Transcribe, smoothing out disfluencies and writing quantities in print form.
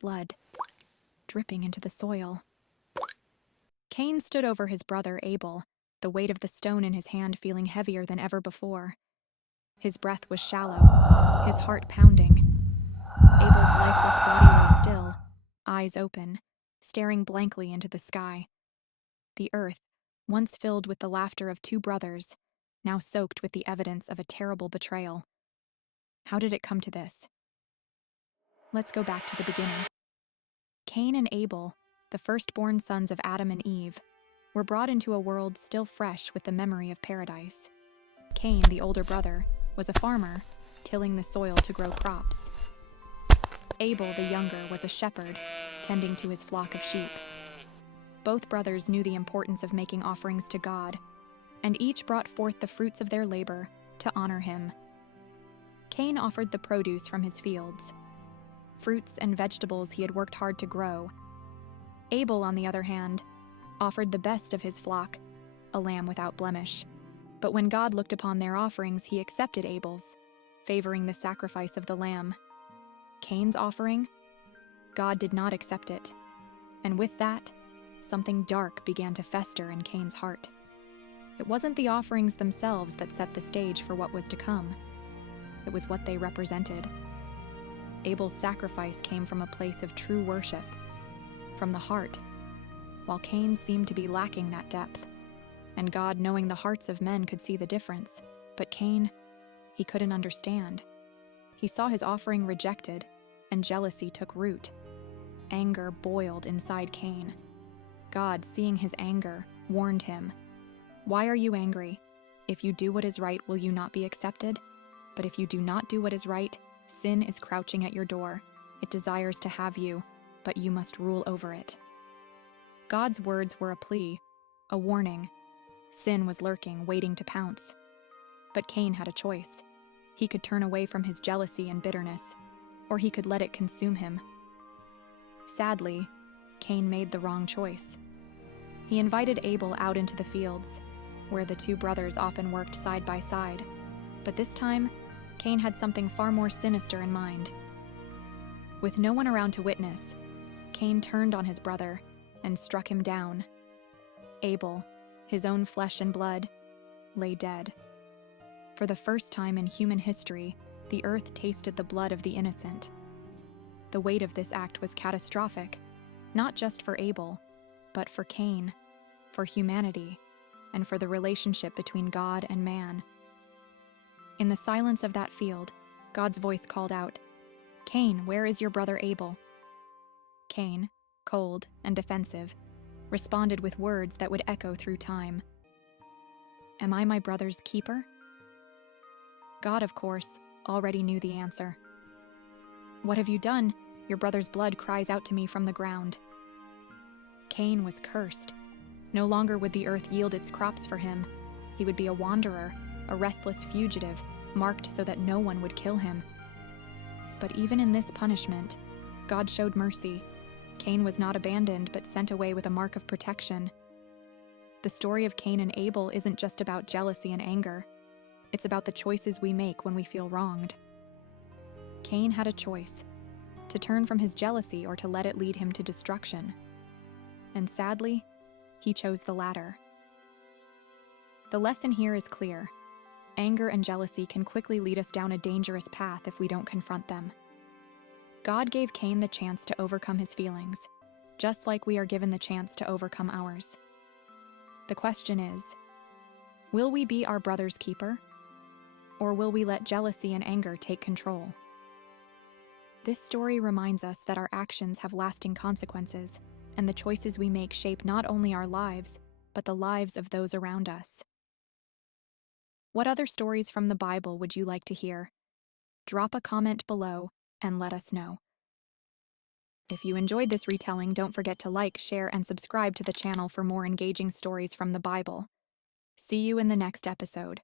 blood, dripping into the soil. Cain stood over his brother Abel, the weight of the stone in his hand feeling heavier than ever before. His breath was shallow, his heart pounding. Abel's lifeless body lay still, eyes open, staring blankly into the sky. The earth, once filled with the laughter of two brothers, now soaked with the evidence of a terrible betrayal. How did it come to this? Let's go back to the beginning. Cain and Abel, the firstborn sons of Adam and Eve, were brought into a world still fresh with the memory of paradise. Cain, the older brother, was a farmer, tilling the soil to grow crops. Abel, the younger, was a shepherd, tending to his flock of sheep. Both brothers knew the importance of making offerings to God, and each brought forth the fruits of their labor to honor him. Cain offered the produce from his fields, fruits and vegetables he had worked hard to grow. Abel, on the other hand, offered the best of his flock, a lamb without blemish. But when God looked upon their offerings, he accepted Abel's, favoring the sacrifice of the lamb. Cain's offering? God did not accept it. And with that, something dark began to fester in Cain's heart. It wasn't the offerings themselves that set the stage for what was to come. It was what they represented. Abel's sacrifice came from a place of true worship, from the heart, while Cain seemed to be lacking that depth. And God, knowing the hearts of men, could see the difference. But Cain, he couldn't understand. He saw his offering rejected, and jealousy took root. Anger boiled inside Cain. God, seeing his anger, warned him, "Why are you angry? If you do what is right, will you not be accepted? But if you do not do what is right, sin is crouching at your door. It desires to have you, but you must rule over it." God's words were a plea, a warning. Sin was lurking, waiting to pounce. But Cain had a choice. He could turn away from his jealousy and bitterness, or he could let it consume him. Sadly, Cain made the wrong choice. He invited Abel out into the fields, where the two brothers often worked side by side. But this time, Cain had something far more sinister in mind. With no one around to witness, Cain turned on his brother and struck him down. Abel, his own flesh and blood, lay dead. For the first time in human history, the earth tasted the blood of the innocent. The weight of this act was catastrophic, not just for Abel, but for Cain, for humanity, and for the relationship between God and man. In the silence of that field, God's voice called out, "Cain, where is your brother Abel?" Cain, cold and defensive, responded with words that would echo through time. "Am I my brother's keeper?" God, of course, already knew the answer. "What have you done? Your brother's blood cries out to me from the ground." Cain was cursed. No longer would the earth yield its crops for him. He would be a wanderer, a restless fugitive, marked so that no one would kill him. But even in this punishment, God showed mercy. Cain was not abandoned, but sent away with a mark of protection. The story of Cain and Abel isn't just about jealousy and anger. It's about the choices we make when we feel wronged. Cain had a choice, to turn from his jealousy or to let it lead him to destruction. And sadly, he chose the latter. The lesson here is clear. Anger and jealousy can quickly lead us down a dangerous path if we don't confront them. God gave Cain the chance to overcome his feelings, just like we are given the chance to overcome ours. The question is, will we be our brother's keeper? Or will we let jealousy and anger take control? This story reminds us that our actions have lasting consequences, and the choices we make shape not only our lives, but the lives of those around us. What other stories from the Bible would you like to hear? Drop a comment below and let us know. If you enjoyed this retelling, don't forget to like, share, and subscribe to the channel for more engaging stories from the Bible. See you in the next episode.